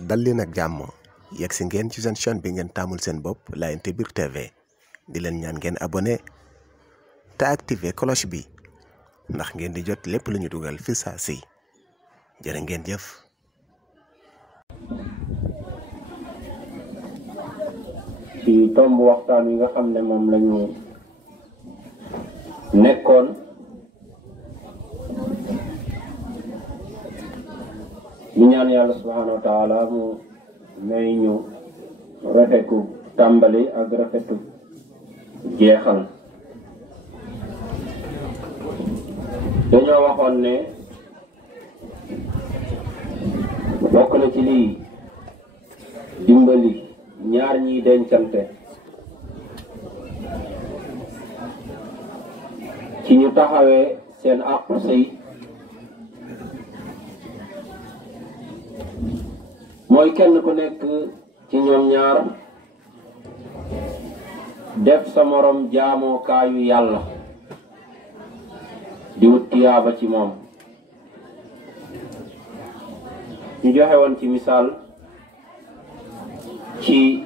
dal leen ak jàmm yegg si ngeen ci seen chaîne bi ngeen taamul seen bopp Layenté Biir TV di leen ñaan ngeen abonné te activer cloche bi ndax ngeen di jot lépp lu ñu dugal fi saa si jërë ngeen jëf. ci tomb waxtaan wi nga xam ne moom lañu nekkoon ñu ñaan yàlla subhanahu wa taala mu may ñu rafetu tàmbali ak rafetu jeexal. dañoo waxoon ne bokk na ci lii dimbali ñaar ñiy dencante ci ñu taxawee seen àqu sëy mooy kenn ku nekk ci ñoom ñaar def sa morom jaamokaayu yàlla di wut tiyaaba ci moom. ñu joxe woon ci misaal ci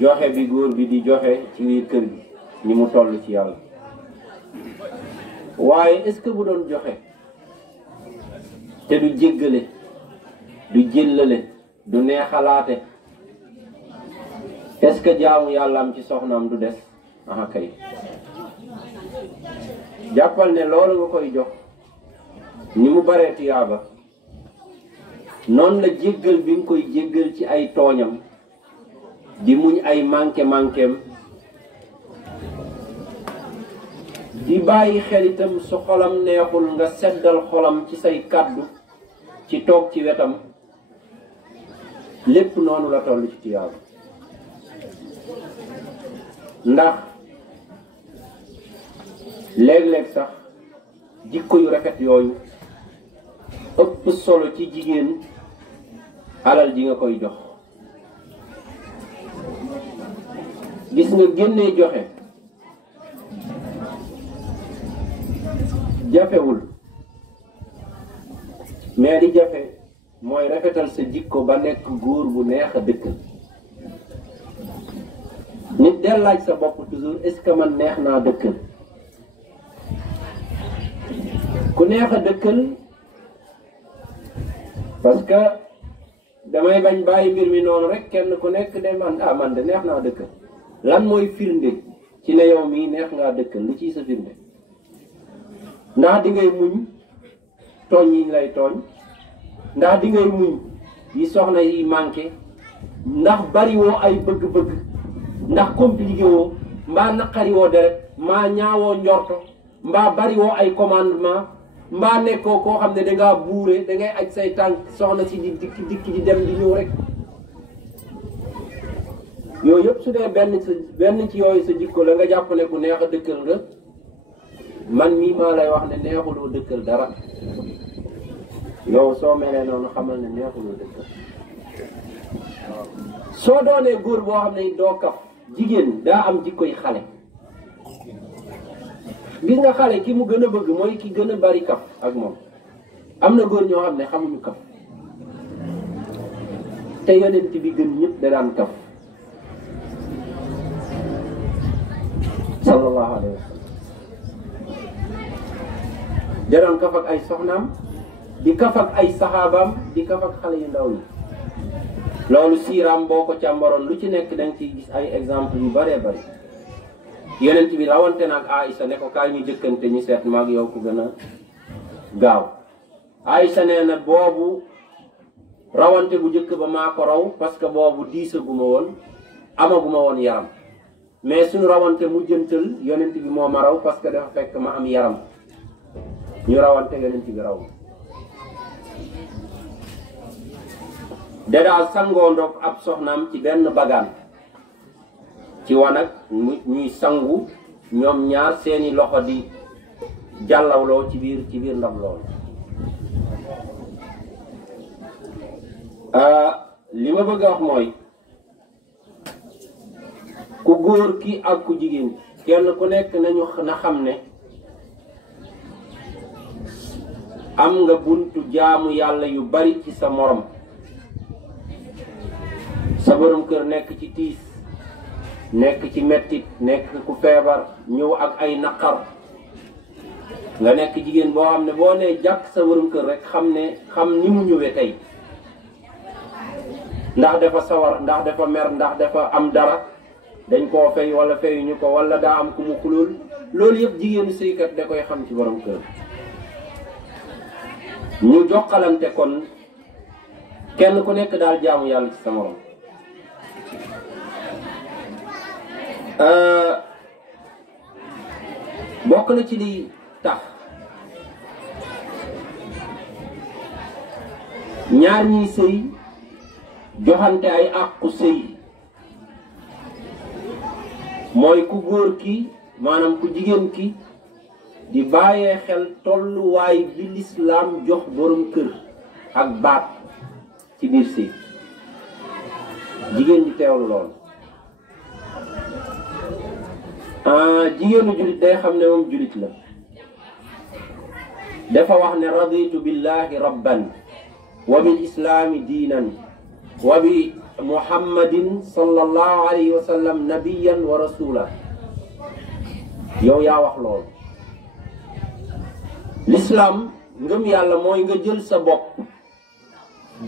joxe bi góor bi di joxe ci biir kër gi ni mu toll ci yàlla. waaye est-ce que bu doon joxe te du jéggale du jëllale du neexalaate est-ce que jaamu yàllaam ci soxnaam du des? aha kay. jàppal ne loolu nga koy jox ni mu baree tiyaaba noonu la jéggal bi nga koy jéggal ci ay tooñam di muñ ay manqué-manquéem di bàyyi xel itam su xolam neexul nga seddal xolam ci say kàddu ci toog ci wetam lépp noonu la toll ci tiyaaba. ndax léeg-léeg sax jikko yu rafet yooyu ëpp solo ci jigéen alal ji nga koy jox. gis nga génnee joxe jafewul mais li jafe mooy rafetal sa jikko ba nekk góor bu neex a dëkkal. nit del laaj sa bopp toujours est-ce que man neex naa dëkkal. ku neex a dëkkal parce que damay bañ bàyyi mbir mi noonu rek kenn ku nekk de man de neex naa dëkkal. lan mooy firnde ci ne yow mii neex ngaa dëkkal lu ciy sa firnde? ndax di ngay muñ tooñ yi lay tooñ? ndax di ngay muñ yi soxna yi manqué? ndax bari woo ay bëgg-bëgg? ndax compliqué woo mbaa naqari woo deret mbaa ñaawoo njorto mbaa bari woo ay commandement mbaa nekkoo koo xam ne dangaa buure dangay aj say tànk soxna si di dikki di dem di ñëw rek? yooyu yëpp su dee benn ci yooyu sa jikko la nga jàpp ne ku neex a dëkkal nga, man mii maa lay wax ne neexuloo dëkkal dara. yow soo melee noonu xamal ne neexuloo dëkkal. soo doonee góor boo xam ne doo kaf, jigéen daa am jikkoy xale. gis nga xale ki mu gën a bëgg mooy ki gën a bari kaf ak moom. am na góor ñoo xam ne xamuñu kaf te yonent bi gën ñëpp da daan kaf sallallahu alayhi wa sallam. da doon kaf ak ay soxnaam, di kaf ak ay saxaabaam, di kaf ak xale yu ndaw yi. loolu siiraam boo ko càmbaroon lu ci nekk danga ciy gis ay exemple yu baree bari. yonent bi rawante na ak Aïcha ne ko kaay ñu jëkkante ñu seet maag yow ku gën a gaaw. Aïcha nee na boobu rawante bu njëkk ba maa ko raw parce que boobu diisaguma woon, amaguma woon yaram. mais suñu rawante mu jëntal yonent bi moo ma raw parce que dafa fekk ma am yaram. ñu rawante yonent bi raw. dadaa sangoo ndox ab soxnaam ci benn bagaan ci wanag ñuy sangu ñoom ñaar seeni loxo di jàllawloo ci biir ndox loolu. li ma bëgg a wax mooy ku góor ki ak ku jigéen kenn ku nekk na xam ne am nga buntu jaamu yàlla yu bari ci sa morom kër nekk ci tiis, nekk ci mettit, nekk ku feebar ñëw ak ay naqar, nga nekk jigéen boo xam ne boo nee jàkk sa borom kër rek xam ni mu ñëwee tey, ndax dafa sawar, ndax dafa mer, ndax dafa am dara dañ koo fay wala fayuñu ko, wala daa am ku mu xulool. loolu yëpp jigéenu sëykat da koy xam ci borom kër. ñu jokkalante kon kenn ku nekk daal jaamu yàlla ci sa morom. bokk na ci li tax ñaar ñiy sëy joxante ay àqu sëy mooy ku góor ki maanaam ku jigéen ki di bàyyee xel tolluwaay bi lislaam jox borom kër ak baat ci biir sëy. jigéen di teewlu lool. jigéenu julit day xam ne moom julit la. dafa wax ne raditu billahi rabban wa bil islaami diinan wa bi muhammadin sallallahu alayhi wa sallam nabiyan wa rasula. yow yaa wax lool. l'islam ngëm yàlla mooy nga jël sa bopp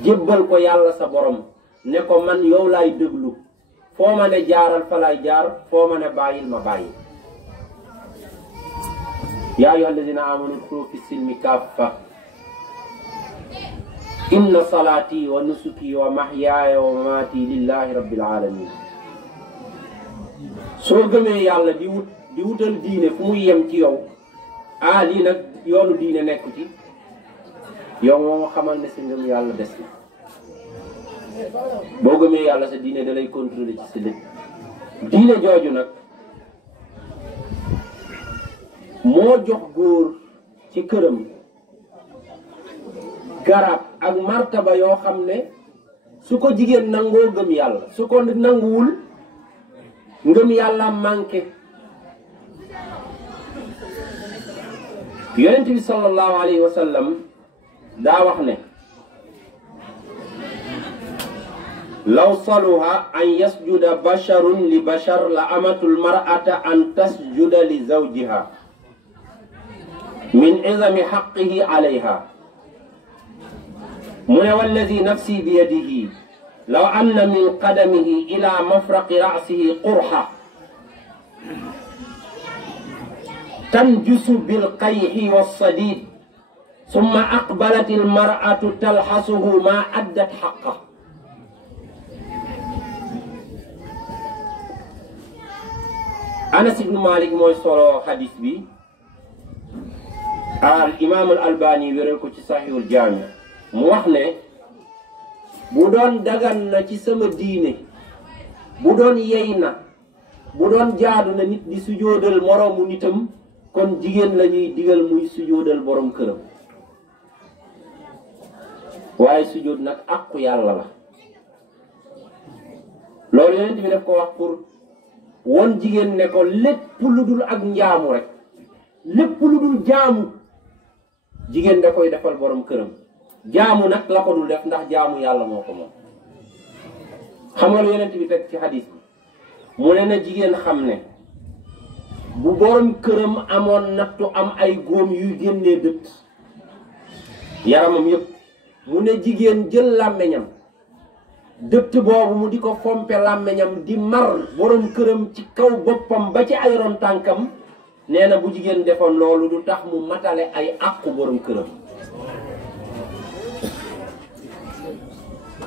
jébbal ko yàlla sa borom ne ko man yow laay déglu, foo ma ne jaaral fa laay jaar, foo ma ne bàyyil ma bàyyi. yaa ayyuha alladina amanu udxulu fi silmi kaffa inna salaati wa nusuki wa mahyaaya wa mamaati lillahi rabbil alamin. soo gëmee yàlla di wutal diine fu muy yem ci yow, lii nag yoonu diine nekku ci yow moom xamal ne sa ngëm yàlla des na. boo gëmee yàlla sa diine da lay contrôler ci sa lépp. diine jooju nag moo jox góor ci këram garab ak martaba yoo xam ne su ko jigéen nangoo gëm yàlla, su ko nanguwul ngëm yàlla manqué. yonent bi sallallahu alayhi wa sallam daa wax ne law saluha an yasjuda basharun li bashar la amatul mar'ata an tasjuda li zawjiha min izami haqqihi alayha. mu ne walladi nafsi bi yadihi law anna min qadamihi ila mafraqi ra'sihi qurha tanjusu bilqayhi wassadid summa aqbalat almar'atu talhasuhu ma addat haqqa. Anas ibn Malik mooy solo hadis bi. al imam al albani wéral ko ci sahihul jaami. mu wax ne bu doon dagan na ci sama diine, bu doon yey na, bu doon jaadu na nit di sujoodal moroomu nitam, kon jigéen la ñuy digal muy sujoodal borom këram. waaye sujood nag àqu yàlla la. loolu yonent bi daf ko wax pour won jigéen ne ko lépp lu dul ak njaamu rek, lépp lu dul jaamu jigéen da koy defal borom këram. jaamu nag la ko dul def ndax jaamu yàlla moo ko moom. xam nga lu yonent bi teg ci hadis bi mu ne na jigéen xam ne bu borom këram amoon nattu am ay góom yuy génnee dëtt yaramam yëpp, mu ne jigéen jël làmmeñam dëtt boobu mu di ko fompe làmmeñam di mar borom këram ci kaw boppam ba ci ay ron tànkam, nee na bu jigéen defoon loolu du tax mu matale ay àqu borom këram.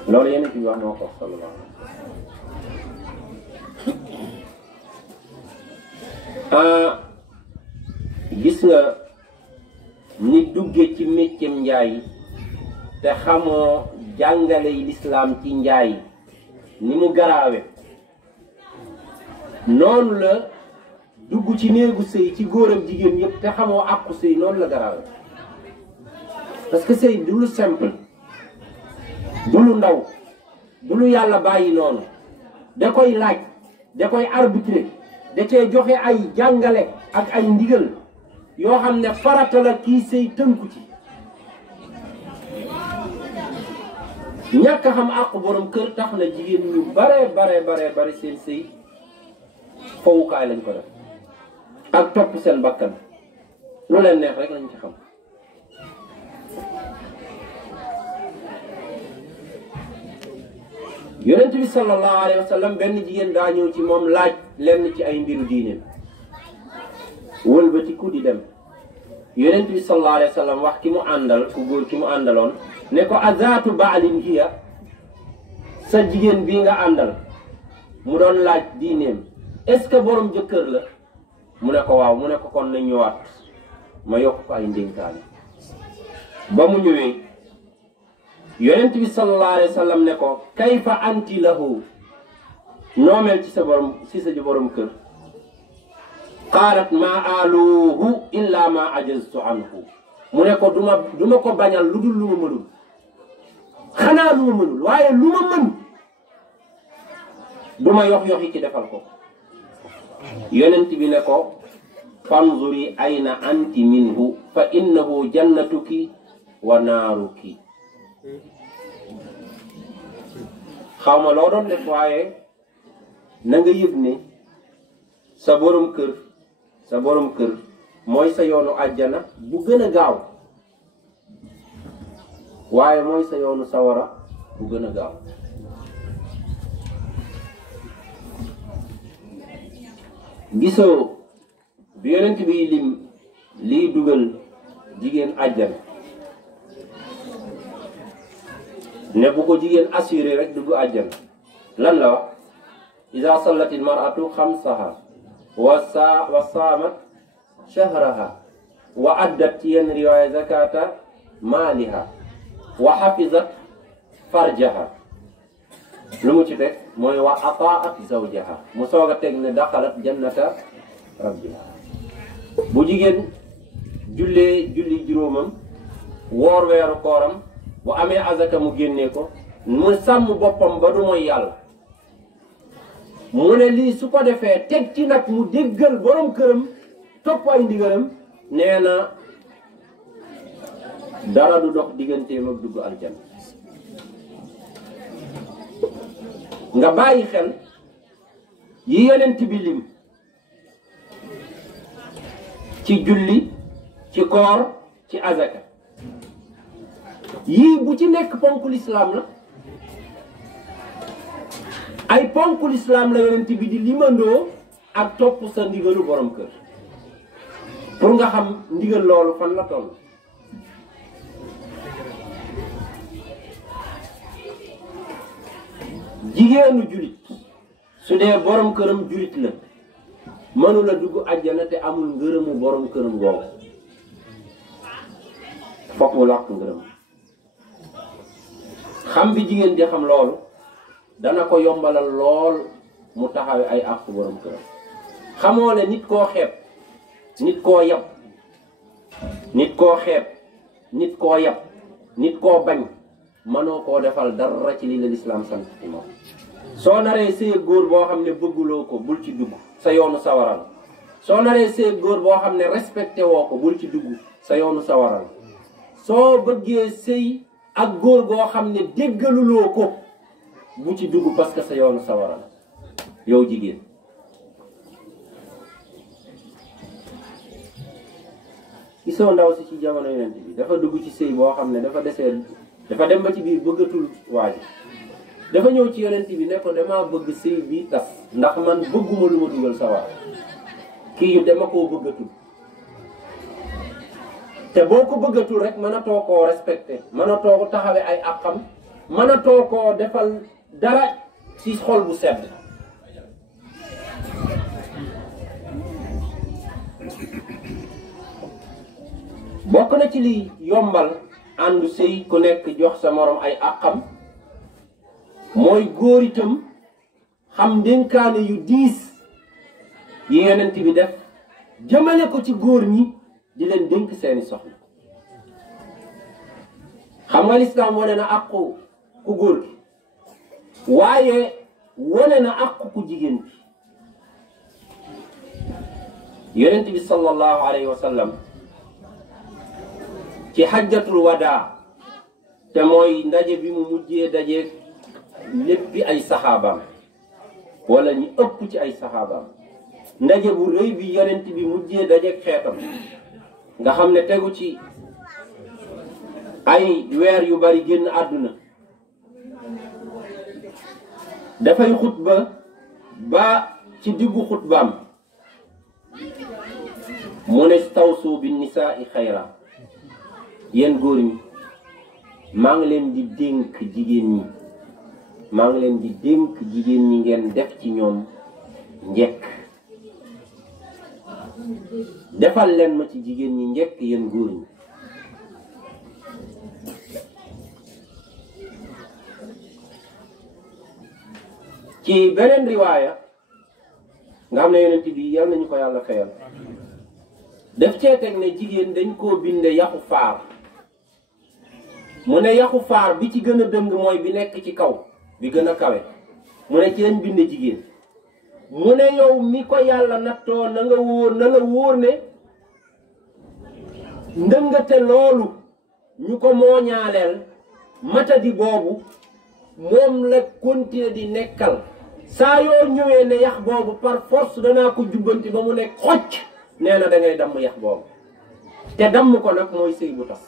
loolu yeneen ci wax moo ko sallallahu gis nga ni dugge ci méccam njaay te xamoo jàngale yi lislaam ci njaay ni mu garaawe, noonu la dugg ci néegu sëy ci góor ak jigéen yëpp te xamoo àqu sëy noonu la garaawe. parce que sëy du lu simple, du lu ndaw, du lu yàlla bàyyi noonu, da koy laaj, da koy arbitrer, da cee joxe ay jàngale ak ay ndigal yoo xam ne farata la kii sëy tënku ci. ñàkk xam àq borom kër tax na jigéen ñu bare seen sëy fowukaay lañ ko def ak topp seen bakkan lu leen neex rek lañ ci xam. yonent bi sallallahu alayhi wa sallam benn jigéen daa ñëw ci moom laaj lenn ci ay mbiru diineem wëlbatiku di dem. yonent bi sallallahu alayhi wa sallam wax ki mu àndal ku góor ki mu àndaloon ne ko azaatu baalin hiya, sa jigéen bii nga àndal mu doon laaj diineem est-ce que borom jëkkër la mu ne ko waaw mu ne ko kon na ñëwaat ma yokk ko ay ndénkaane. ba mu ñëwee yonent bi sallallahu alayhi wa sallam ne ko kayfa anti lahu, noomeel ci sa borom kër. qaalat ma aluhu illa ma ajaztu anhu, mu ne ko duma ko bañal lu dul lu ma mënul, xanaa lu ma mënul waaye lu ma mën duma yox-yoxi ci defal ko. yonent bi ne ko fanzuri ayna anti minhu fa innahu jannatuki wa naaruki. xaw ma loo doon def waaye na nga yëg ne sa borom kër mooy sa yoonu àjjana bu gën a gaaw, waaye mooy sa yoonu sawara bu gën a gaaw. gisoo bi yonent bi lim liy dugal jigéen àjjana ne bu ko jigéen assuré rek dugg àjjana lan la wax? iza sallatil mar'atu xamsaha wa saamat shahraha wa addat ci yenn riwaaya zakata maaliha wa xafizat farjaha. lu mu ci teg mooy wa ataat zawjaha, mu soog a teg ne daxalat jannata rabbiha. bu jigéen julli juróomam, woor weeru kooram, bu amee azaka mu génnee ko, mu sàmm boppam ba du mooy yàlla. mu ne lii su ko defee teg ci nag mu déggal borom këram, topp ay ndigalam, nee na dara du dox digganteem ak dugg aljanna. nga bàyyi xel yi yonent bi lim ci julli, ci koor, ci azaka, yii bu ci nekk ponku lislaam la. ay ponku lislaam la yonent bi di limandoo ak topp sa ndigalu borom kër pour nga xam ndigal loolu fan la toll. jigéenu julit su dee borom këram julit la mënula dugg àjjana te amul ngërëmu borom këram googu, fokk mu làq ngërëm. xam bi jigéen di xam loolu dana ko yombalal lool mu taxawe ay àq borom këram. xamoo ne nit koo xeeb, nit koo yab, nit koo xeeb, nit koo yab, nit koo bañ, mënoo koo defal dara ci li la lislaam sant ci moom. soo naree sëy góor boo xam ne bëgguloo ko, bul ci dugg, sa yoonu sawaral. soo naree sëy góor boo xam ne respecté woo ko, bul ci dugg, sa yoonu sawaral. soo bëggee sëy ak góor goo xam ne déggaluloo ko, bu ci dugg parce que sa yoonu sawaral yow jigéen. gisoo ndaw si ci jamono yonent bi dafa dugg ci sëy boo xam ne dafa dem ba ci biir bëggatul waaji. dafa ñëw ci yonent bi ne ko damaa bëgg sëy bi tas ndax man bëgguma lu ma dugal sawar, kii yu dama koo bëggatul. te boo ko bëggatul rek mënatoo koo respecté, mënatoo ko taxawe ay àqam, mënatoo koo defal dara ci xol bu sedd. bokk na ci li yombal àndu sëy ku nekk jox sa morom ay àqam mooy góor itam xam dénkaane yu diis yi yonent bi def jëmale ko ci góor ñi di leen dénk seeni soxna. xam nga lislaam wane na àqu ku góor gi waaye wane na àqu ku jigéen bi. yonent bi sallallahu alayhi wa sallam ci xajjatul wadaa te mooy ndaje bi mu mujjee daje léppi ay saxaabaam wala ñu ëpp ci ay saxaabaam ndaje bu rëy bi yonent bi mujjee daje xeetam nga xam ne tegu ci ay weer yu bari génn àdduna dafay xutba ba ci diggu xutbaam mu ne stawsu bi nisaa xayra yéen góor ñi maa ngi leen di dénk jigéen ñi maa ngi leen di dénk jigéen ñi ngeen def ci ñoom njekk defal leen ma ci jigéen ñi njekk yéen góor ñi ci beneen riwaaya nga xam ne yonent bi yal nañu ko yàlla fayal def cee teg ne jigéen dañ koo binde yaxu faar mu ne yaxu faar bi ci gën a dëng mooy bi nekk ci kaw bi gën a kawe mu ne ci lañ binde jigéen mu ne yow mi ko yàlla nattoo na nga wóor na la wóor ne ndëngate loolu ñu ko mooñaaleel matadi boobu moom la continuer di nekkal saa yoo ñëwee ne yax boobu par force danaa ko jubbanti ba mu nekk xocc nee na da ngay damm yax boobu te damm ko nag mooy sëy bu tas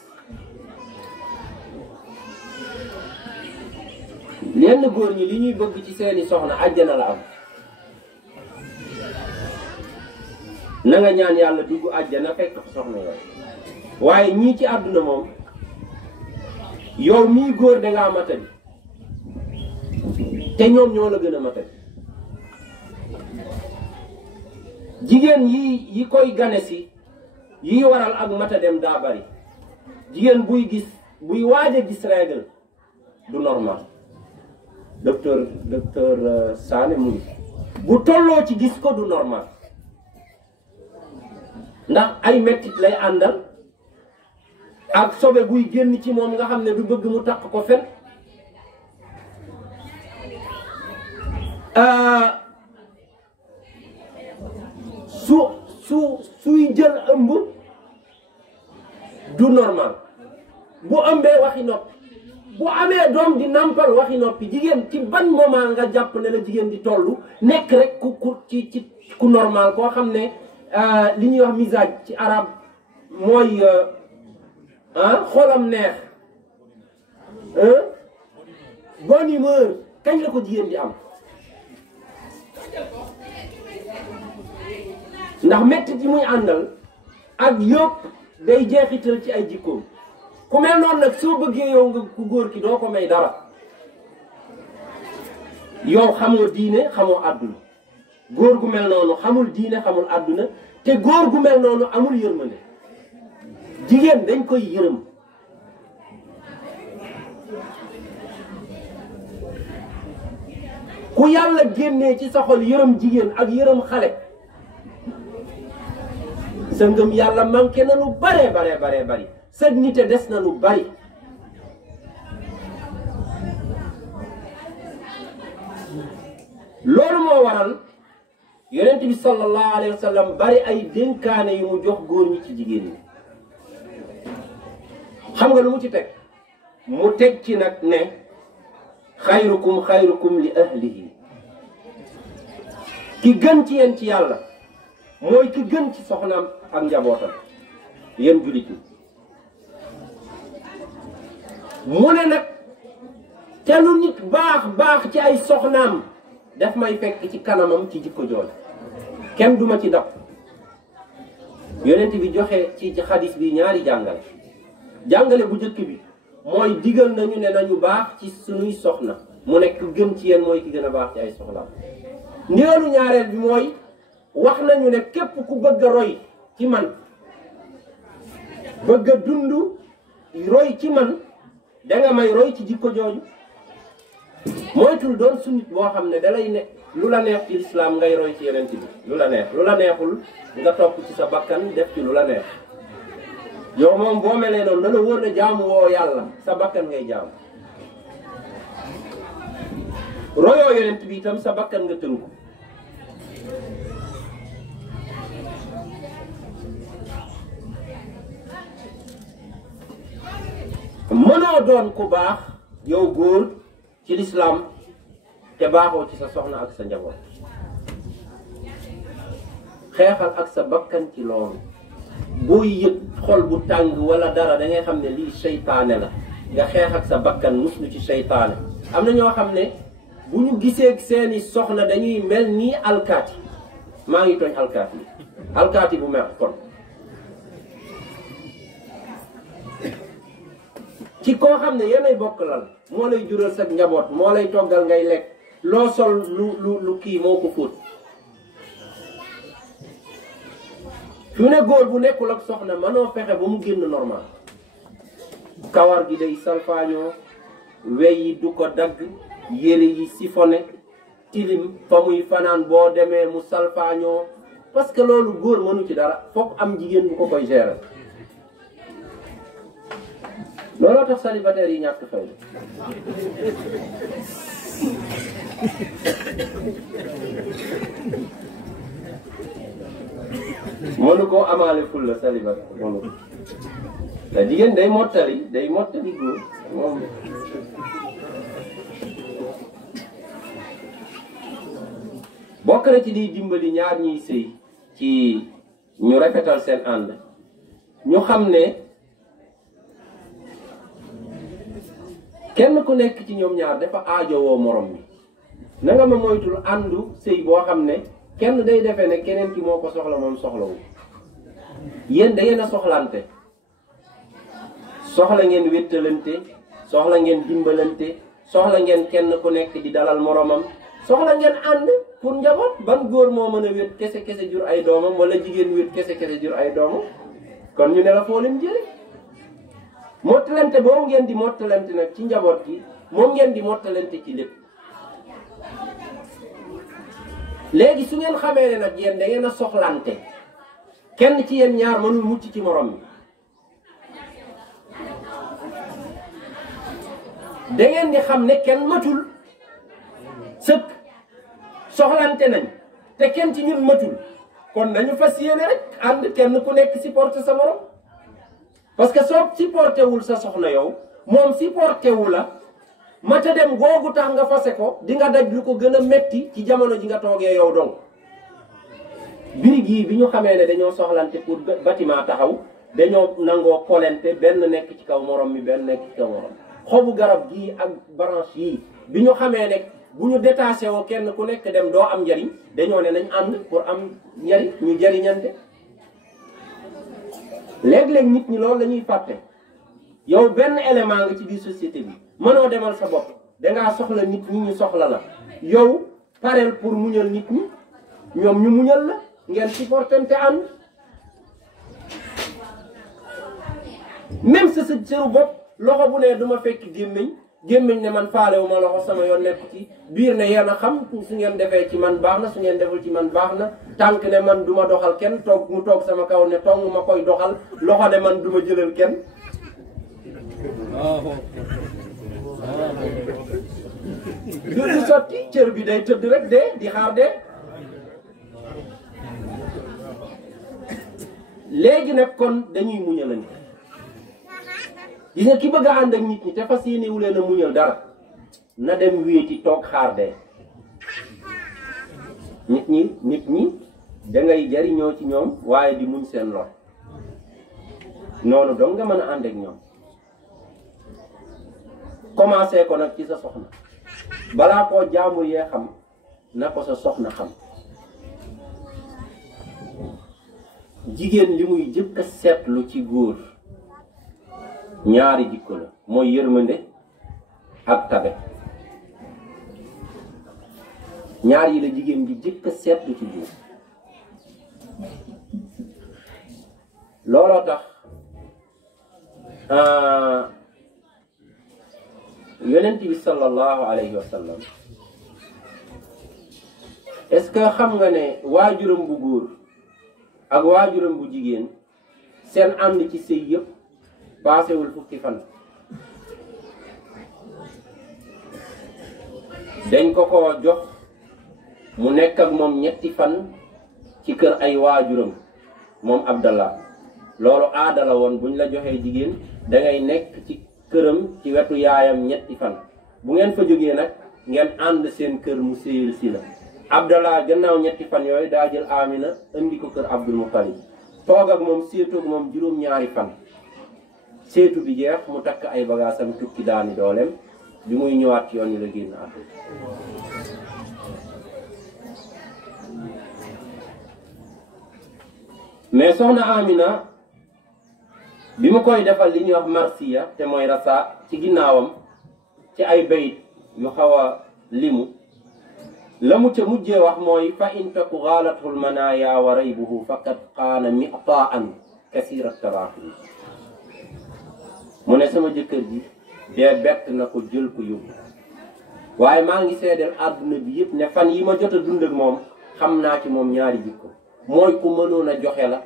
lenn góor ñi li ñuy bëgg ci seeni soxna àjjana la am na nga ñaan yàlla dugg àjjana fekk ko soxna yooyu waaye ñii ci àdduna moom yow mii góor dangaa matadi te ñoom ñoo la gën a matadi jigéen yi koy gane si yi waral ak matadem daa bari jigéen buy waaj a gis règle du normal docteur Sané mu ngi bu tolloo ci gis ko du normal ndax ay mettit lay àndal ak sobe buy génn ci moom nga xam ne du bëgg mu takk ko fen suy jël ëmb du normal bu ëmbee waxi noppi bu amee doom di nampal waxi noppi jigéen ci ban moment nga jàpp ne la jigéen di tollu nekk rek ku normal koo xam ne li ñuy wax misaaj ci arab mooy xolam neex bonne humeur kañ la ko jigéen di am ndax mettit yi muy àndal ak yëpp day jeexital ci ay jikkoom ku mel noonu nag soo bëggee yow nga ku góor ki doo ko may dara yow xamoo diine xamoo àdduna góor gu mel noonu xamul diine xamul àdduna te góor gu mel noonu amul yërmande jigéen dañ koy yërëm ku yàlla génnee ci sa xol yërëm jigéen ak yërëm xale sa ngëm yàlla manqué na lu bare bari sa nite des na lu bari loolu moo waral yonent bi sallallahu alayhi wa sallam bari ay dénkaane yu mu jox góor ñi ci jigéen ñi xam nga lu mu ci teg mu teg ci nag ne xayrukum li ahlihi ki gën ci yéen ci yàlla mooy ki gën ci soxnaam ak njabootam yéen jullit ñi mu ne nag te lu nit baax ci ay soxnaam daf may fekk ci kanamam ci jikko jooju kenn duma ci dab yonent bi joxe ci xadis bi ñaari jàngale bu njëkk bi mooy digal nañu ne nañu baax ci sunuy soxna mu nekk gën ci yéen mooy ki gën a baax ci ay soxnaam ndigalu ñaareel bi mooy wax nañu ne képp ku bëgg a roy ci man bëgg a dund roy ci man danga may roy ci jikko jooju moytul doon sunnit boo xam ne dalay ne lu la neex ci lislaam ngay roy ci yonent bi lu la neexul nga topp ci sa bakkan def ci lu la neex yow moom boo melee noonu na la wóor ne jaamu woo yàlla sa bakkan ngay jaamu royoo yonent bi itam sa bakkan nga tënku moo mënoo doon ku baax yow góor ci lislaam te baaxoo ci sa soxna ak sa njaboot. xeexal ak sa bakkan ci loolu. booy yëg xol bu tàng wala dara da ngay xam ne lii seytaane la nga xeex ak sa bakkan muslu ci seytaane. am na ñoo xam ne bu ñu gisee seeni soxna dañuy mel nii alkaati. maa ngi tooñ alkaati alkaati bu mer kon ci koo xam ne yéenay bokk lal moo lay jural sa njaboot moo lay toggal ngay lekk loo sol lu kii moo ko fóot. fi mu ne góor bu nekkul ak soxna mënoo fexe ba mu génn normal. kawar gi day salfaañoo wey yi du ko dagg yére yi siphonné tilim fa muy fanaan boo demee mu salfaañoo parce que loolu góor mënu ci dara foog am jigéen bu ko koy gérer. looloo tax célibataire yi ñàkk fay mënu koo amaale ful la célibataire mënu ko la jigéen day mottali góor moom. bokk na ci liy dimbali ñaar ñiy sëy ci ñu rafetal seen ànd ñu xam ne kenn ku nekk ci ñoom ñaar dafa aajowoo morom mi. na nga ma moytul àndu sëy boo xam ne kenn day defee ne keneen ki moo ko soxla moom soxlawu. yéen da ngeen a soxlante soxla ngeen wéttalante soxla ngeen dimbalante soxla ngeen kenn ku nekk di dalal moromam soxla ngeen ànd pour njaboot. ban góor moo mën a wét kese kese jur ay doomam wala jigéen wét kese kese jur ay doomam kon ñu ne la foo leen jële. mottalante boobu ngeen di mottalante nag ci njaboot gi moom ngeen di mottalante ci lépp. léegi su ngeen xamee ne nag yéen da ngeen a soxlante kenn ci yéen ñaar mënul mucc ci morom mi da ngeen di xam ne kenn matul sëkk soxlante nañ te kenn ci ñun matul kon nañu fas yéene rek ànd kenn ku nekk supporter sa morom. parce que soo supporté wul sa soxna yow moom supporté wu la mata dem googu tax nga fase ko di nga daj lu ko gën a metti ci jamono ji nga toogee yow donc. birig yi bi ñu xamee ne dañoo soxlante pour bâtiment taxaw dañoo nangoo kolente benn nekk ci kaw morom mi benn nekk ci kaw morom. xobu garab gii ak branche yii bi ñu xamee ne bu ñu détaché woo kenn ku nekk dem doo am njariñ dañoo ne nañ ànd pour am njariñ ñu jariñante. léeg-léeg nit ñi loolu la ñuy fàtte yow benn élément nga ci biir société bi mënoo demal sa bopp dangaa soxla nit ñi ñu soxla la yow pareel pour muñal nit ñi ñoom ñu muñal la ngeen supportante ànd. même sa sëru bopp loxo bu ne duma fekk gémmiñ ne man faalewu ma loxo sama yoon nekk ci biir ne yéen a xam su ngeen defee ci man baax na su ngeen deful ci man baax na tànk ne man duma doxal kenn toog mu toog sama kaw ne tong ma koy doxal loxo ne man duma jëlal kenn. du sotti cër bi day tëdd rek de di xaar de. léegi nag kon dañuy muñalante. gis nga ki bëgg a ànd ak nit ñi te fas yéene wu leen a muñal dara na dem wéeti toog xaar de. nit ñi dangay jariñoo ci ñoom waaye di muñ seen lor noonu dong nga mën a ànd ak ñoom. commencé ko nag ci sa soxna balaa koo jaamu yee xam na ko sa soxna xam. jigéen li muy jëkk a seetlu ci góor ñaari jikko la mooy yërmande ak tabe. ñaar yi la jigéen di jëkk a seetlu ci góor. looloo tax yonent bi sallallahu alayhi wa sallam est-ce que xam nga ne waajuram bu góor ak waajuram bu jigéen seen ànd ci sëy yëpp paasewul fukki fan. dañ ko jox mu nekk ak moom ñetti fan ci kër ay waajuram moom Abdallah. loolu aada la woon buñ la joxee jigéen dangay nekk ci këram ci wetu yaayam ñetti fan bu ngeen fa jógee nag ngeen ànd seen kër mu séyal si la. Abdallah gannaaw ñetti fan yooyu daa jël Amina indi ko kër Abdul Muttalib toog ak moom séetoog moom juróom-ñaari fan séetu bi jeex mu takk ay bagaasam tukki daani dooleem bi muy ñëwaat ci yoon yi la génn àdduna. mais soxna Amina bi mu koy defal li ñuy wax marsiya te mooy rasa ci ginnaawam ci ay bayit yu xaw a limu la mu ca mujjee wax mooy fa in taku xaalatul manaaya wa raybuhu faqad qaana miqtaan kasira taraaxi mu ne sama jëkkër ji dee bett na ko jël ko yóbbu waaye maa ngi seedeel àdduna bi yëpp ne fan yi ma jot a dund ak moom xam naa ci moom ñaari jikko mooy ku mënoon a joxe la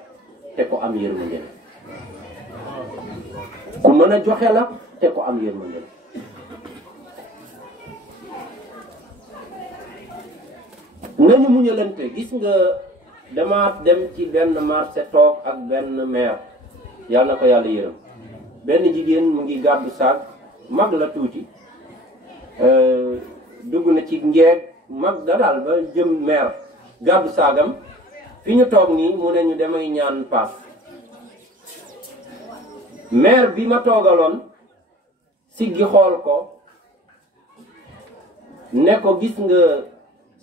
te ko am yërmande la ku mën a joxe la te ko am yërmande la nañu muñalante. gis nga dama dem ci benn marché toog ak benn maire yàlla na ko yàlla yërëm benn jigéen mu ngi gàddu saag mag la tuuti dugg na ci njeeg mag da daal ba jëm maire gàddu saagam fi ñu toog nii mu ne ñu damay ñaan paas. maire bi ma toogaloon siggi xool ko ne ko gis nga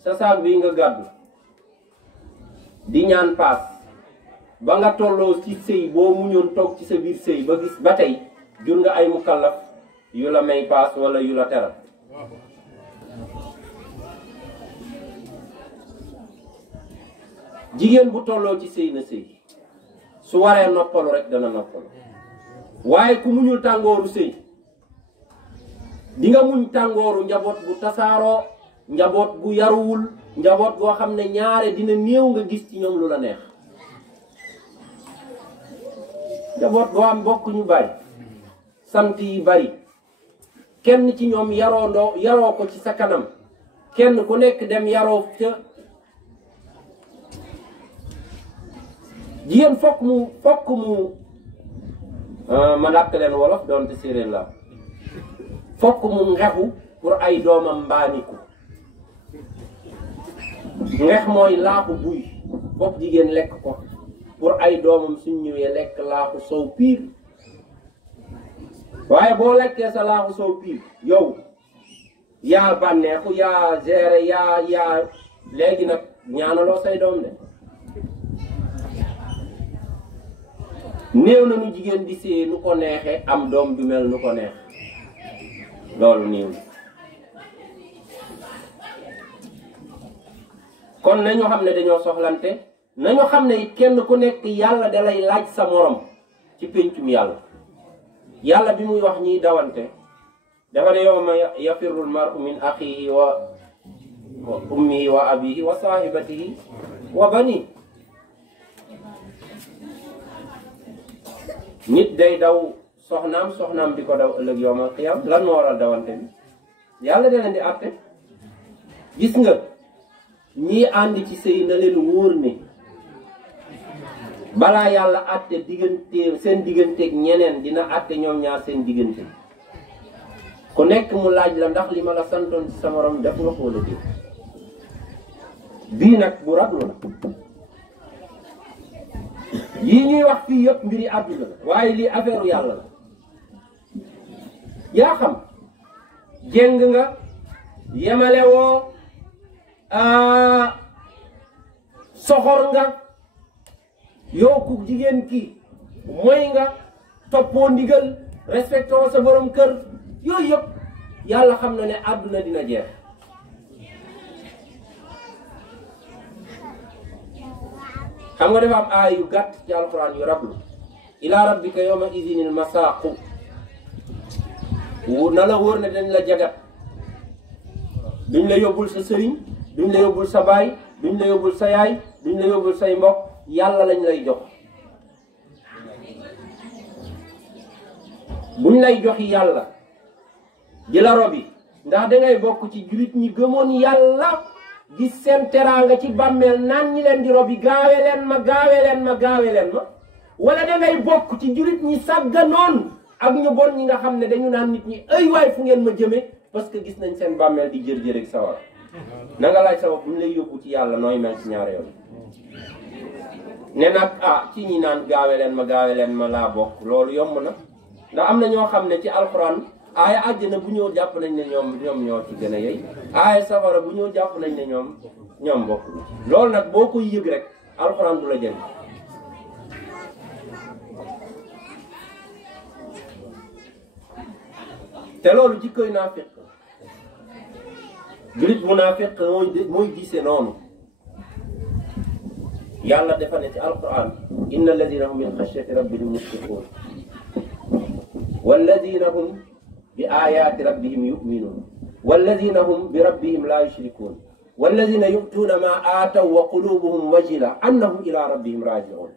sa saag bi nga gàddu di ñaan paas ba nga tolloo ci sëy boo muñoon toog ci sa biir sëy ba gis ba tey jur nga ay mukallaf yu la may paas wala yu la teral. jigéen bu tolloo ci sëy na sëy su waree noppalu rek dana noppalu waaye ku muñul tàngooru sëy di nga muñ tàngooru njaboot bu tasaaroo njaboot bu yaruwul njaboot goo xam ne ñaare dina néew nga gis ci ñoom lu la neex njaboot goo am bokk ñu bari sant yi bari kenn ci ñoom yaroo ko ci sa kanam kenn ku nekk dem yaroo ca jigéen fokk mu ma làkk leen wolof doonte séeréer la fokk mu ngexu pour ay doomam mbaaniku ngex mooy laaxu buy fokk jigéen lekk ko pour ay doomam suñ ñëwee lekk laaxu sow piir waaye boo lekkee sa laaxu sow piir yow yaa bànneexu yaa géré yaa léegi nag ñaanaloo say doom de néew na nu jigéen di see nu ko neexee am doom du mel nu ko neex loolu néew kon nañu xam ne dañoo soxlante nañu xam ne it kenn ku nekk yàlla da lay laaj sa morom ci péncum yàlla bi muy wax ñiy dawante dafa ne yawma yafirru al-mar'u min axihi wa ummihi wa abihi wa sahibatihi wa bani nit day daw soxnaam di ko daw ëllëg yawmal qiyaam lan moo waral dawante bi yàlla da leen di àtte gis nga ñii ànd ci sëy na leen wóor ne balaa yàlla àtte diggante seen digganteeg ñeneen dina àtte ñoom ñaar seen diggante ku nekk mu laaj la ndax li ma la santoon ci sa morom def nga ko wala déet bii nag bu raglu la yii ñuy wax fii yëpp mbiri àdduna la waaye lii affaire yàlla la yaa xam jéng nga yemale woo soxor nga yow ku jigéen ki mooy nga toppoo ndigal respecté woo sa borom kër yooyu yëpp yàlla xam na ne àdduna dina jeex xam nga dafa am aay yu gàtt ci alxuraan yu rablu ila rabbika yawma idinil masaaqu na la wóor ne dañ la jagat duñ la yóbbul sa sëriñ duñ la yóbbul sa baay duñ la yóbbul sa yaay duñ la yóbbul say mbokk yàlla lañ lay jox buñ lay joxi yàlla di la robi ndax dangay bokk ci jullit ñi gëmoon yàlla gis seen teraanga ci bàmmeel naan ñi leen di robi gaawe leen ma wala dangay bokk ci jullit ñi sàgganoon ak ñu bon ñi nga xam ne dañu naan nit ñi ay waay fu ngeen ma jëme parce que gis nañ seen bàmmeel di jër ak sawara. na nga laaj sa bopp bu ñu lay yóbbu ci yàlla nooy mel ci ñaari yoon. ne nag ci ñi naan gaawe leen ma laa bokk loolu yomb na ndax am na ñoo xam ne ci alxuraan aaya àjjana bu ñëw jàpp nañ ne ñoom ñoo ci gën a yey aaya safara bu ñëw jàpp nañ ne ñoom bokk loolu nag boo koy yëg rek alxuraan du la jël. te loolu jikkoy naafiq julit bu naafiq mooy gisee noonu. yàlla dafa ne ci alquran inna alladina hum min xashyati rabbihim mushfiqun walladina hum bi ayati rabbihim yuminun walladina hum bi rabbihim la yushrikun walladina yu'tuuna ma aataw wa qulubuhum wajila annahum ila rabbihim raji'un.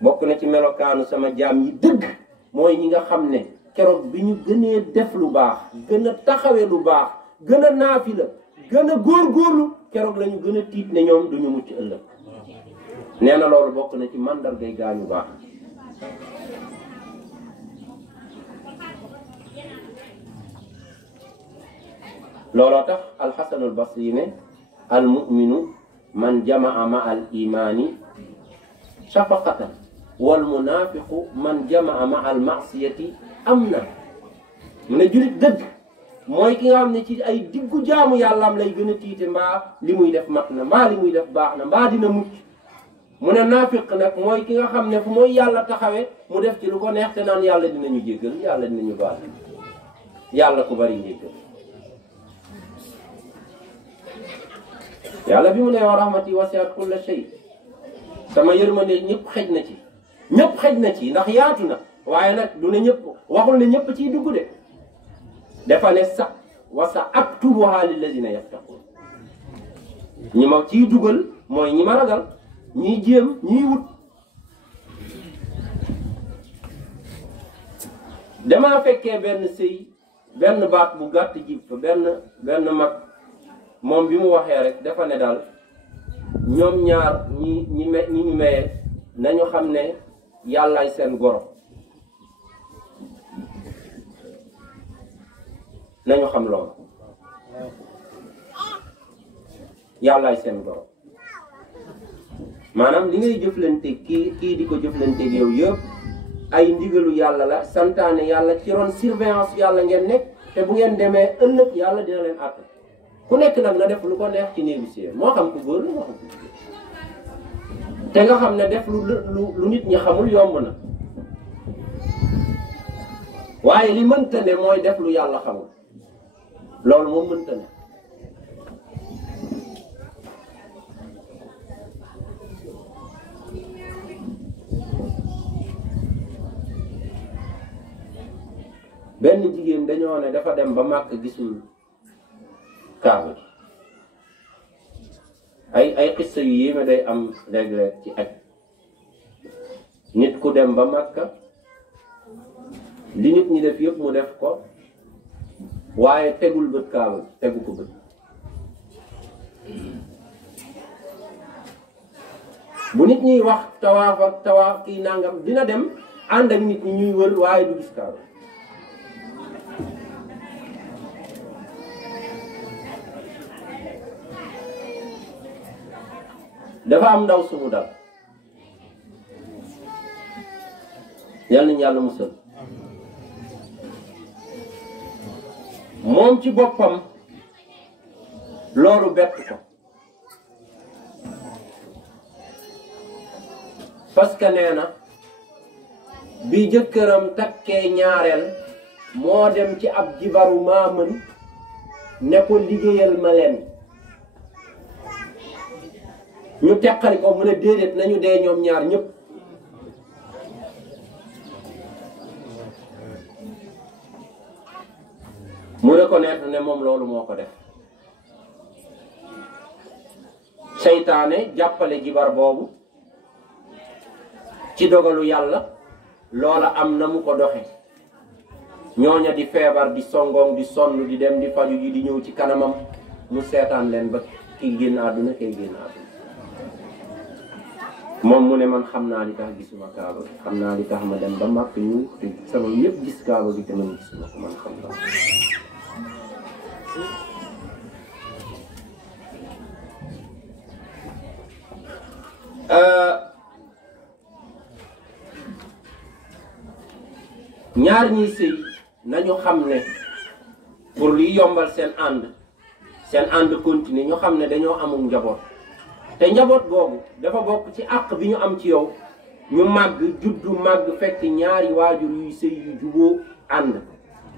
bokk na ci melokaanu sama jaam yi dëgg mooy ñi nga xam ne keroog bi ñu gënee def lu baax gën a taxawee lu baax gën a naafila gën a góorgóorlu keroog la ñu gën a tiit ne ñoom duñu mucc ëllëg. nee na loolu bokk na ci mandargay gaañu baax. looloo tax alxasanul basri ne al muminu man jamaa ma al imaani shafaqatan wal munaafiqu man jamaa ma al maasiyati amna. mu ne julit dëgg mooy ki nga xam ne ci ay diggu jaamu yàllaam lay gën a tiite mbaa li muy def mat na mbaa li muy def baax na mbaa dina mucc. mu ne naafiq nag mooy ki nga xam ne fu mooy yàlla taxawee mu def ci lu ko neex te naan yàlla dinañu jéggal yàlla dinañu baal yàlla ku bari njéggal. yàlla bi mu ne wa rahmati wasi'at kulla shay sama yërmande ñëpp xej na ci ndax yaatu na waaye nag du ne ñëpp waxul ne ñëpp ciy dugg de dafa ne sa aktubuha lillazina yattaqun ñi ma ciy dugal mooy ñi ma ragal ñiy jéem ñiy wut. damaa fekkee benn sëy benn baat bu gàtt jib fa benn mag moom bi mu waxee rek dafa ne daal ñoom ñaar ñi ñu mayee nañu xam ne yàllaay seen goro nañu xam loolu yàllaay seen goro maanaam li ngay jëflante kii di ko jëflanteeg yow yëpp ay ndigalu yàlla la santaane yàlla ci ron surveillance yàlla ngeen nekk te bu ngeen demee ëllëg yàlla dina leen àtte ku nekk nag na def lu ko neex ci négocier moo xam ku góor la moo xam ku jigéen te nga xam ne def lu nit ñi xamul yomb na waaye li mënta ne mooy def lu yàlla xamul loolu moom mënta ne. benn jigéen dañoo ne dafa dem ba màkk gisul kaaba gi ay xissa yu yéeme day am léeg-léeg ci aj nit ku dem ba màkka li nit ñi def yëpp mu def ko waaye tegul bët kaaba gi tegu ko bët bu nit ñiy wax tawaaf kii nangam dina dem ànd ak nit ñi ñuy wër waaye du gis kaaba dafa am ndaw sumu dal yal nañu yàlla musal moom ci boppam loolu bett ko parce que nee na bi jëkkëram takkee ñaareel moo dem ci ab jibaru maamën ne ko liggéeyal ma leen ñu teqali ko mu ne déedéet nañu dee ñoom ñaar ñëpp mu reconnaître ne moom loolu moo ko def seytaane jàppale jibar boobu ci dogalu yàlla loola am na mu ko doxe ñooña di feebar di songoom di sonn di dem di faju ji di ñëw ci kanamam mu seetaan leen ba kii génn àdduna kay génn àdduna moom mu ne man xam naa li tax gisuma kaaba gi xam naa li tax ma dem ba màkk ñu te sama ñëpp gis kaaba gi te man gisuma ko man xam naa ñaar ñiy sëy nañu xam ne pour liy yombal seen ànd continuer ñu xam ne dañoo amul njaboot te njaboot boobu dafa bokk ci àq bi ñu am ci yow ñu màgg juddu màgg fekk ñaari waajur yuy sëy yu juboo ànd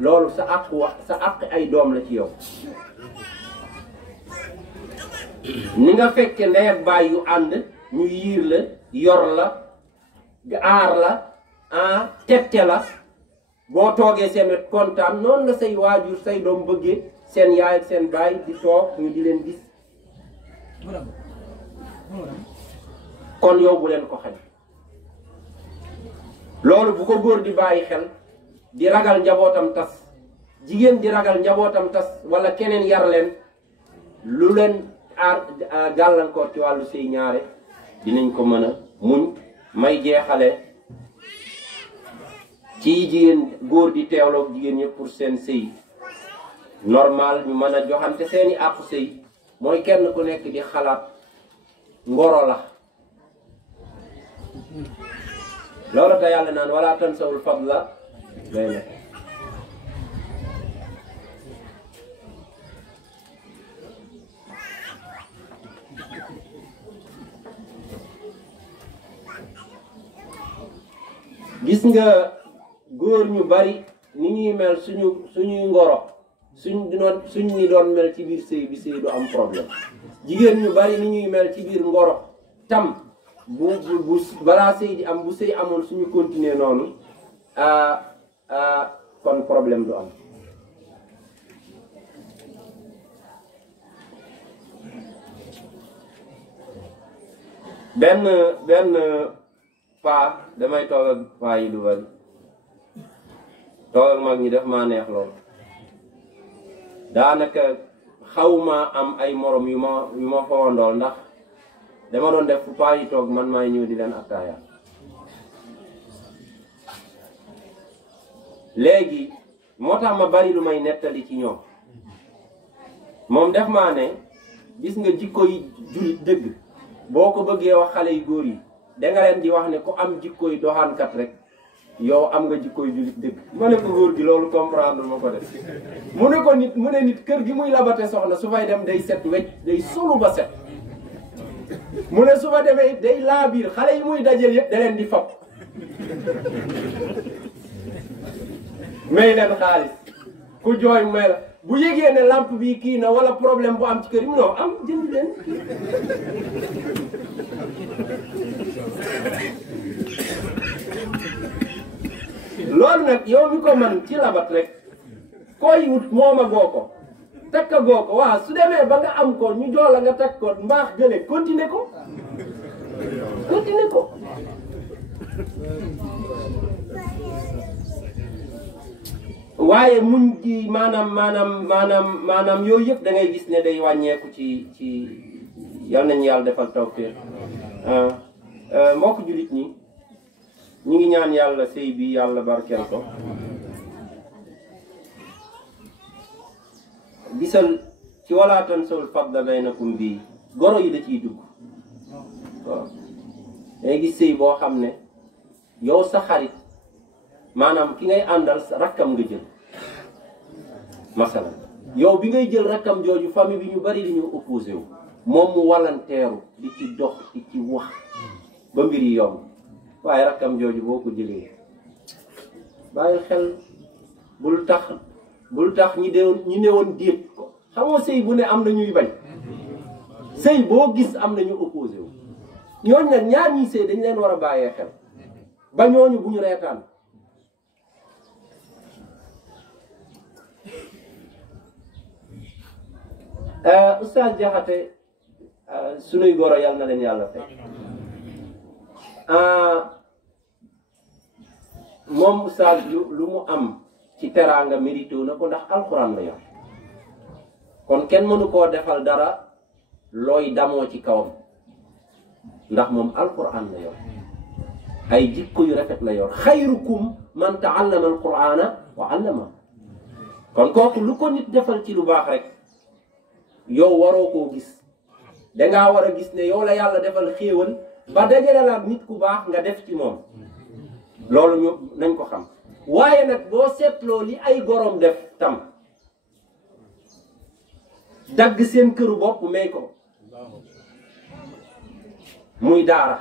loolu sa àq ay doom la ci yow ni nga fekke ndey ak baay yu ànd ñu yiir la yor la aar la tette la boo toogee seen wet kontaan noonu la say waajur say doom bëggee seen yaay ak seen baay di toog ñu di leen gis kon yow bu leen ko xañ loolu bu ko góor di bàyyi xel di ragal njabootam tas jigéen di ragal njabootam tas wala keneen yar leen lu leen gàllankoor ci wàllu sëy ñaare dinañ ko mën a muñ may jeexale ci jigéen góor di teewloog jigéen ñëpp pour seen sëy normal ñu mën a joxante seeni àqu sëy mooy kenn ku nekk di xalaat ngoro la loolu te yàlla naan wala tansawul fadla baynakum gis nga góor ñu bari ni ñuy mel suñuy ngoro suñ ni doon mel ci biir sëy bi sëy du am problème jigéen ñu bari ni ñuy mel ci biir ngoro tam bu balaa sëy di am bu sëy amoon suñu continuer noonu kon problème du am benn paa damay toog ak paa yi lu bari toog ak mag ñi def maa neex lool daanaka xawma am ay morom yu ma fawandool ndax dama doon def fu paa yi toog man maay ñëw di leen attaaya léegi moo tax ma bari lu may nettali ci ñoom moom def maa ne gis nga jikko yi jullit dëgg boo ko bëggee wax xale yu góor yi danga leen di wax ne ku am jikko yi doxaankat rek yow am nga jikko yu jullit dëgg ma ne ko góor gi loolu comprendre ma ko def mu ne nit kër gi muy labate soxna su fay dem day set wecc day solu ba set mu ne su fa demee day laa biir xale yi muy dajal yëpp da leen di fab may leen xaalis ku jooy may la bu yégee ne lampe bi kii na wala problème bu am ci kër yi non am jënd leen loolu nag yow mi ko man ci labat rek koy wut mooma goo ko takka goo ko waaw su demee ba nga am ko ñu jox la nga takk ko mbaax gële continuer ko waaye muñ gi maanaam yooyu yëpp da ngay gis ne day wàññeeku ci yal nañu yàlla defal tawfiq mbokk jullit ñi ñu ngi ñaan yàlla sëy bi yàlla barkeel ko gisal ci wala tansawul fadla baynakum bii goro yi da ciy dugg waaw dangay gis sëy boo xam ne yow sa xarit maanaam ki ngay àndal rakkam nga jël masalan yow bi ngay jël rakkam jooju famille bi ñu bari di ñu opposé wu moom mu wallanteeru di ci dox di ci wax ba mbir yi yomb waaye rakkam jooju boo ko jëlee bàyyil xel bul tax ñi newoon déet ko xamoo sëy bu ne am na ñuy bañ sëy boo gis am na ñu opposé wu ñooñu nag ñaar ñiy sëy dañ leen war a bàyyee xel ba ñooñu bu ñu reetaan Oustaz Diakhaté sunuy goro yàlla na leen yàlla fekk moom Oustaz lu mu am ci teraanga mérité na ko ndax alxuraan la yor kon kenn mënu koo defal dara looy damoo ci kawam ndax moom alquran la yor ay jikko yu rafet la yor xayrukum man taallama alqurana wa allama kon kooku lu ko nit defal ci lu baax rek yow waroo koo gis dangaa war a gis ne yow la yàlla defal xéewal ba dajale la nit ku baax nga def ci moom loolu ñu nañ ko xam waaye nag boo seetloo li ay gorom def tam dagg seen këru bopp may ko muy daara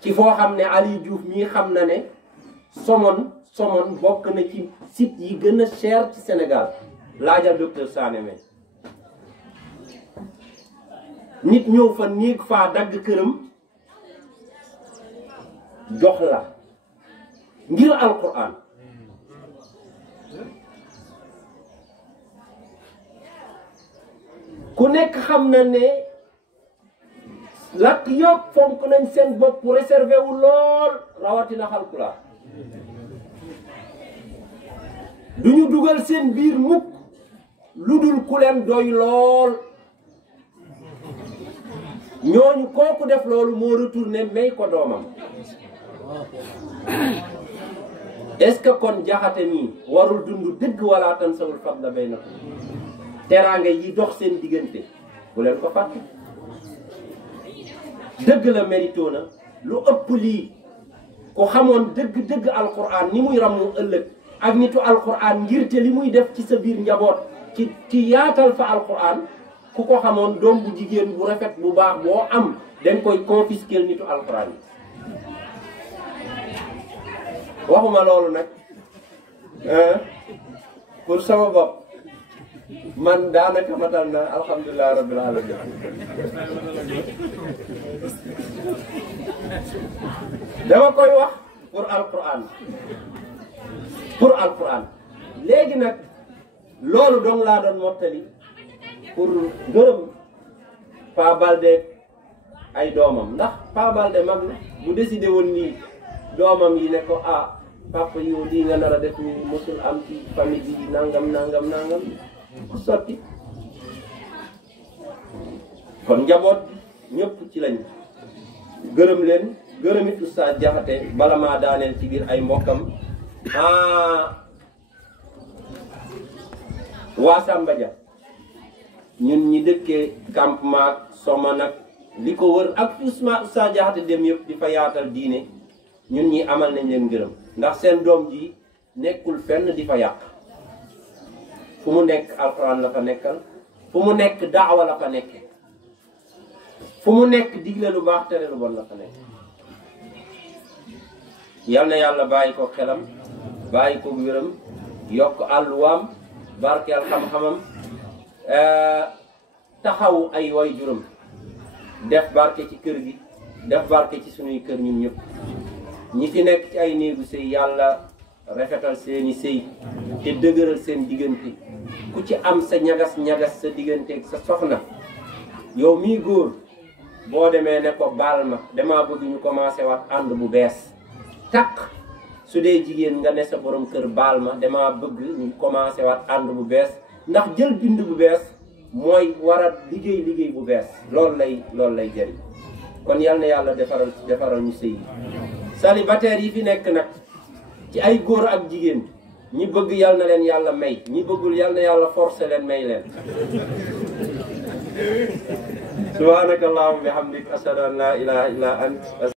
ci foo xam ne Ali Diouf mii xam na ne Somone bokk na ci site yi gën a cher ci Sénégal laajal docteur Sané me nit ñëw fa néeg faa dagg këram jox la ngir alquran ku nekk xam na ne làkk yëpp fonk nañ seen bopp réservé wu lool rawatina xalpulaar du ñu dugal seen biir mukk lu dul ku leen doy lool ñooñu kooku def loolu moo retourné may ko doomam est-ce que kon jaxate nii warul dund dëgg wala tansawul fadla baynakum teraanga yi dox seen diggante bu leen ko fàtte dëgg la mérito na lu ëpp lii ku xamoon dëgg alquran ni muy ramu ëllëg ak nitu alquran ngir te li muy def ci sa biir njaboot ci yaatal fa alquran ku ko xamoon doom bu jigéen bu rafet bu baax boo am dañ koy confisquer nitu alquran yi waxuma loolu nag pour sama bopp man daanaka matal na alhamdulilah rabbil alamin dama koy wax pour alquran léegi nag loolu dong laa doon mottali pour gërëm Pa Balde ay doomam ndax Pa Balde mag na bu décidé woon nii doomam yi ne ko ah papa yow lii nga nar a def ni mosul am ci famille bi nangam sotti kon njaboot ñëpp ci lañ gërëm leen gërëmit Oustaz Diakhaté bala maa daaneel ci biir ay mbokkam waa Samba Dia ñun ñi dëkkee campement Somone nag li ko wër ak Oustaz Diakhaté dem yëpp di fa yaatal diine ñun ñi amal nañ leen gërëm ndax seen doom ji nekkul fenn di fa yàq fu mu nekk alxuraan la fa nekkal fu mu nekk daawa la fa nekke fu mu nekk digle lu baax tere lu bon la fa nekk yal na yàlla bàyyi ko xelam bàyyi ko wéram yokk àlluwaam barkeel xam-xamam taxaw ay way juram def barke ci kër gi def barke ci sunuy kër ñun ñëpp ñi fi nekk ci ay néegu sëy yàlla rafetal seeni sëy te dëgëral seen diggante ku ci am sa ñagas sa digganteeg sa soxna yow mii góor boo demee ne ko baal ma damaa bëgg ñu commencé waat ànd bu bees takk su dee jigéen nga ne sa borom kër baal ma damaa bëgg ñu commencé waat ànd bu bees ndax jël bind bu bees mooy war a liggéey bu bees loolu lay jëriñ kon yal na yàlla defaral ñu sëy yi célibataire yi fi nekk nag ci ay góor ak jigéen ñi bëgg yal na leen yàlla may ñi bëggul yal na yàlla forcé leen may leen subhanaka allahumma bihamdik ashhadu an la ilaha illa ant